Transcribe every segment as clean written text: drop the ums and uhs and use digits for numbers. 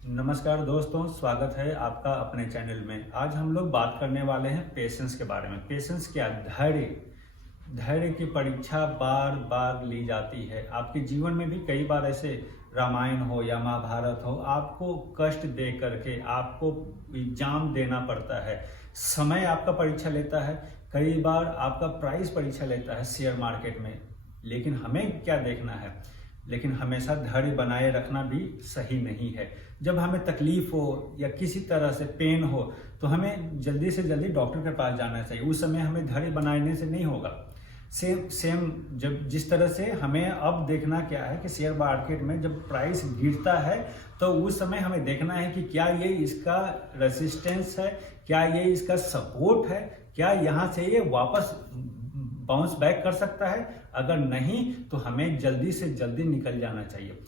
नमस्कार दोस्तों, स्वागत है आपका अपने चैनल में। आज हम लोग बात करने वाले हैं पेशेंस के बारे में। पेशेंस क्या? धैर्य की परीक्षा बार बार ली जाती है। आपके जीवन में भी कई बार ऐसे रामायण हो या महाभारत हो, आपको कष्ट दे करके आपको एग्जाम देना पड़ता है। समय आपका परीक्षा लेता है, कई बार आपका प्राइस परीक्षा लेता है शेयर मार्केट में। लेकिन हमें क्या देखना है? लेकिन हमेशा धैर्य बनाए रखना भी सही नहीं है। जब हमें तकलीफ हो या किसी तरह से पेन हो तो हमें जल्दी से जल्दी डॉक्टर के पास जाना चाहिए। उस समय हमें धैर्य बनाने से नहीं होगा। सेम जब जिस तरह से हमें अब देखना क्या है कि शेयर मार्केट में जब प्राइस गिरता है तो उस समय हमें देखना है कि क्या ये इसका रेसिस्टेंस है, क्या ये इसका सपोर्ट है, क्या यहाँ से ये वापस बाउंस बैक कर सकता है। अगर नहीं तो हमें जल्दी से जल्दी निकल जाना चाहिए,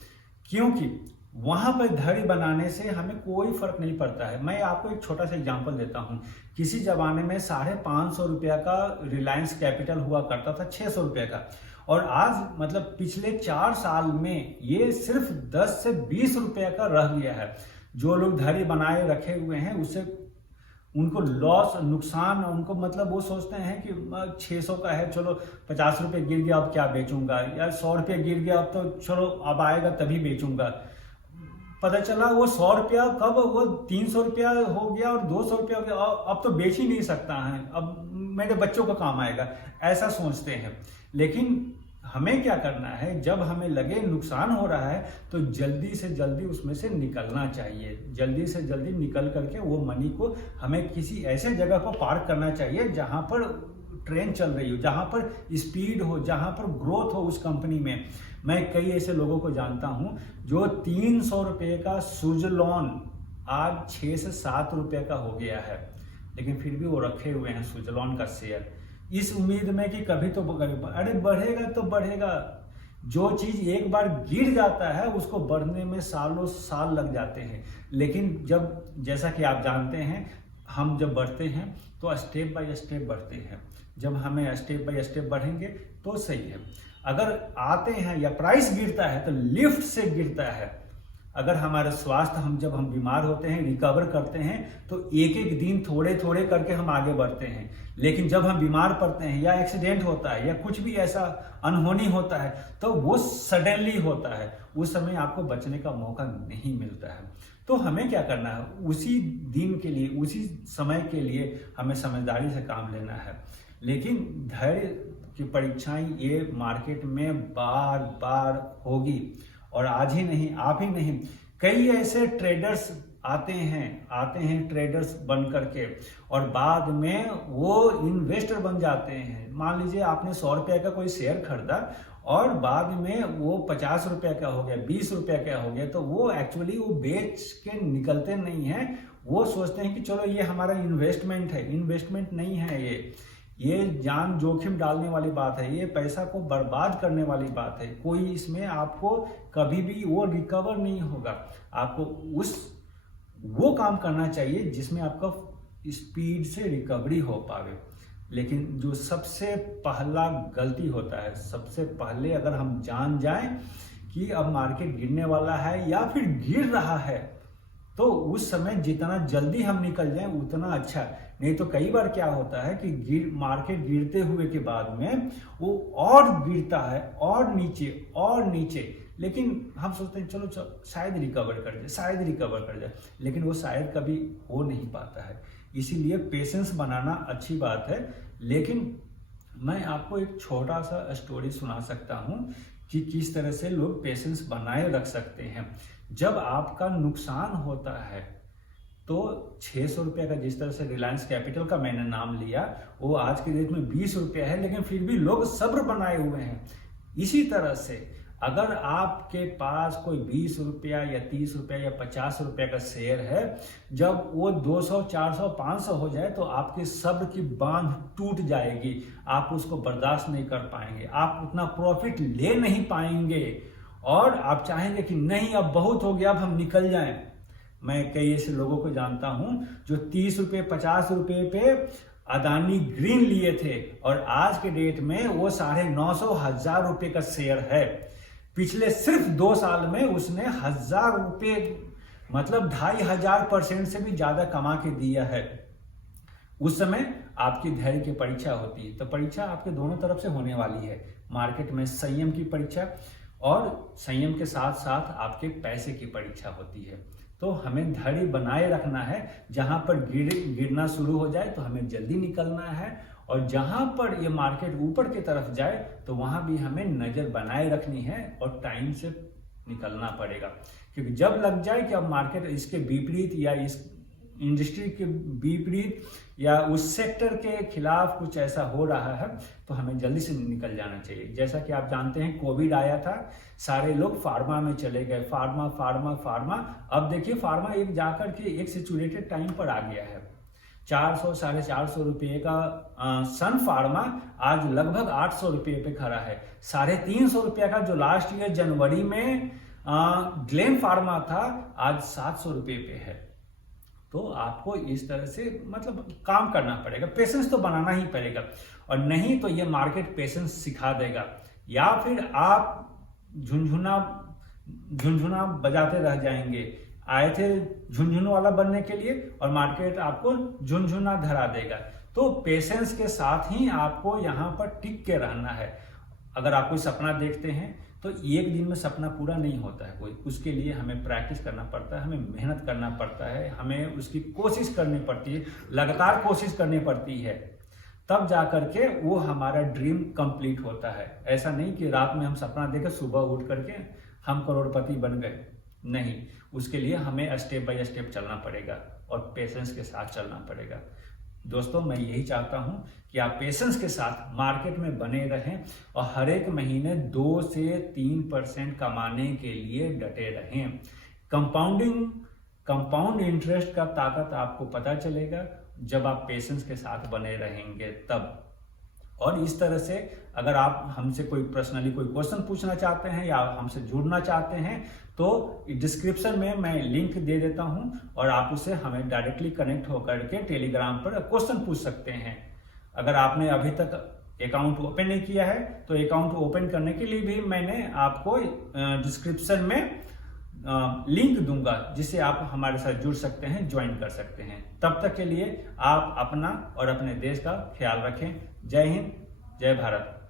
क्योंकि वहां पर धैर्य बनाने से हमें कोई फर्क नहीं पड़ता है। मैं आपको एक छोटा सा एग्जांपल देता हूं। किसी जमाने में 550 रुपया का रिलायंस कैपिटल हुआ करता था, 600 रुपये का, और आज मतलब पिछले 4 साल में ये सिर्फ 10 से 20 रुपये का रह गया है। जो लोग धैर्य बनाए रखे हुए हैं उससे उनको लॉस नुकसान, उनको मतलब वो सोचते हैं कि 600 का है, चलो 50 रुपये गिर गया अब क्या बेचूंगा, या 100 रुपये गिर गया अब तो चलो अब आएगा तभी बेचूंगा। पता चला वो 100 रुपया कब वो 300 रुपया हो गया और 200 रुपया हो गया, अब तो बेच ही नहीं सकता है, अब मेरे बच्चों का काम आएगा, ऐसा सोचते हैं। लेकिन हमें क्या करना है? जब हमें लगे नुकसान हो रहा है तो जल्दी से जल्दी उसमें से निकलना चाहिए। जल्दी से जल्दी निकल करके वो मनी को हमें किसी ऐसे जगह पर पार्क करना चाहिए जहां पर ट्रेन चल रही हो, जहां पर स्पीड हो, जहां पर ग्रोथ हो उस कंपनी में। मैं कई ऐसे लोगों को जानता हूं जो 300 रुपये का सुजलॉन आज 6 से 7 रुपये का हो गया है, लेकिन फिर भी वो रखे हुए हैं सुजलॉन का शेयर, इस उम्मीद में कि कभी तो अरे बढ़ेगा तो बढ़ेगा। जो चीज एक बार गिर जाता है उसको बढ़ने में सालों साल लग जाते हैं। लेकिन जब, जैसा कि आप जानते हैं, हम जब बढ़ते हैं तो स्टेप बाय स्टेप बढ़ते हैं। जब हमें स्टेप बाय स्टेप बढ़ेंगे तो सही है। अगर आते हैं या प्राइस गिरता है तो लिफ्ट से गिरता है। अगर हमारे स्वास्थ्य, जब हम बीमार होते हैं, रिकवर करते हैं, तो एक एक दिन थोड़े थोड़े करके हम आगे बढ़ते हैं। लेकिन जब हम बीमार पड़ते हैं या एक्सीडेंट होता है या कुछ भी ऐसा अनहोनी होता है तो वो सडनली होता है, उस समय आपको बचने का मौका नहीं मिलता है। तो हमें क्या करना है? उसी दिन के लिए, उसी समय के लिए हमें समझदारी से काम लेना है। लेकिन धैर्य की परीक्षाएं ये मार्केट में बार बार होगी, और आज ही नहीं, आप ही नहीं, कई ऐसे ट्रेडर्स आते हैं ट्रेडर्स बन करके, और बाद में वो इन्वेस्टर बन जाते हैं। मान लीजिए आपने 100 रुपये का कोई शेयर खरीदा और बाद में वो 50 रुपये का हो गया, 20 रुपये का हो गया, तो वो एक्चुअली वो बेच के निकलते नहीं हैं। वो सोचते हैं कि चलो ये हमारा इन्वेस्टमेंट है। इन्वेस्टमेंट नहीं है ये जान जोखिम डालने वाली बात है, ये पैसा को बर्बाद करने वाली बात है। कोई इसमें आपको कभी भी वो रिकवर नहीं होगा। आपको वो काम करना चाहिए जिसमें आपका स्पीड से रिकवरी हो पावे। लेकिन जो सबसे पहला गलती होता है, सबसे पहले अगर हम जान जाएं कि अब मार्केट गिरने वाला है या फिर गिर रहा है, तो उस समय जितना जल्दी हम निकल जाएं उतना अच्छा। नहीं तो कई बार क्या होता है कि मार्केट गिरते हुए के बाद में वो और गिरता है और नीचे, लेकिन हम सोचते हैं चलो शायद रिकवर कर जाए, लेकिन वो शायद कभी हो नहीं पाता है। इसीलिए पेशेंस बनाना अच्छी बात है। लेकिन मैं आपको एक छोटा सा स्टोरी सुना सकता हूं कि किस तरह से लोग पेशेंस बनाए रख सकते हैं। जब आपका नुकसान होता है तो 600 रुपये का, जिस तरह से रिलायंस कैपिटल का मैंने नाम लिया, वो आज के डेट में 20 रुपये है, लेकिन फिर भी लोग सब्र बनाए हुए हैं। इसी तरह से अगर आपके पास कोई 20 रुपया या 30 रुपया या 50 रुपये का शेयर है, जब वो 200, 400, 500 हो जाए तो आपके सब्र की बांध टूट जाएगी। आप उसको बर्दाश्त नहीं कर पाएंगे, आप उतना प्रॉफिट ले नहीं पाएंगे, और आप चाहेंगे कि नहीं अब बहुत हो गया, अब हम निकल जाएं। मैं कई ऐसे लोगों को जानता हूं जो 30 रुपये 50 रुपये पे अदानी ग्रीन लिए थे, और आज के डेट में वो 950 हजार रुपये का शेयर है। पिछले सिर्फ 2 साल में उसने 1000 रुपये मतलब 2500% से भी ज्यादा कमा के दिया है। उस समय आपकी धैर्य की परीक्षा होती है। तो परीक्षा आपके दोनों तरफ से होने वाली है। मार्केट में संयम की परीक्षा और संयम के साथ साथ आपके पैसे की परीक्षा होती है। तो हमें धैर्य बनाए रखना है। जहां पर गिरना शुरू हो जाए तो हमें जल्दी निकलना है, और जहां पर ये मार्केट ऊपर की तरफ जाए तो वहां भी हमें नजर बनाए रखनी है और टाइम से निकलना पड़ेगा। क्योंकि जब लग जाए कि अब मार्केट इसके विपरीत या इस इंडस्ट्री के विपरीत या उस सेक्टर के खिलाफ कुछ ऐसा हो रहा है तो हमें जल्दी से निकल जाना चाहिए। जैसा कि आप जानते हैं कोविड आया था, सारे लोग फार्मा में चले गए, फार्मा फार्मा फार्मा। अब देखिए फार्मा एक जाकर के एक सैचुरेटेड टाइम पर आ गया है। 400 450 रुपये का सन फार्मा आज लगभग 800 रुपये पे खड़ा है। 350 रुपये का जो लास्ट ईयर जनवरी में ग्लेम फार्मा था आज 700 रुपये पे है। तो आपको इस तरह से मतलब काम करना पड़ेगा, पेशेंस तो बनाना ही पड़ेगा, और नहीं तो ये मार्केट पेशेंस सिखा देगा। या फिर आप झुनझुना बजाते रह जाएंगे। आए थे झुनझुन वाला बनने के लिए और मार्केट आपको झुनझुना धरा देगा। तो पेशेंस के साथ ही आपको यहाँ पर टिक के रहना है। अगर आप कोई सपना देखते हैं तो एक दिन में सपना पूरा नहीं होता है कोई, उसके लिए हमें प्रैक्टिस करना पड़ता है, हमें मेहनत करना पड़ता है, हमें उसकी कोशिश करनी पड़ती है, लगातार कोशिश करनी पड़ती है, तब जा करके वो हमारा ड्रीम कंप्लीट होता है। ऐसा नहीं कि रात में हम सपना देकर सुबह उठ करके हम करोड़पति बन गए, नहीं। उसके लिए हमें स्टेप बाय स्टेप चलना पड़ेगा और पेशेंस के साथ चलना पड़ेगा। दोस्तों मैं यही चाहता हूं कि आप पेशेंस के साथ मार्केट में बने रहें और हर एक महीने 2 से 3% कमाने के लिए डटे रहें। कंपाउंड इंटरेस्ट का ताकत आपको पता चलेगा जब आप पेशेंस के साथ बने रहेंगे तब। और इस तरह से अगर आप हमसे कोई पर्सनली कोई क्वेश्चन पूछना चाहते हैं या हमसे जुड़ना चाहते हैं तो डिस्क्रिप्शन में मैं लिंक दे देता हूं और आप उससे हमें डायरेक्टली कनेक्ट होकर के टेलीग्राम पर क्वेश्चन पूछ सकते हैं। अगर आपने अभी तक अकाउंट ओपन नहीं किया है तो अकाउंट ओपन करने के लिए भी मैंने आपको डिस्क्रिप्शन में लिंक दूंगा, जिससे आप हमारे साथ जुड़ सकते हैं, ज्वाइन कर सकते हैं। तब तक के लिए आप अपना और अपने देश का ख्याल रखें। जय हिंद, जय भारत।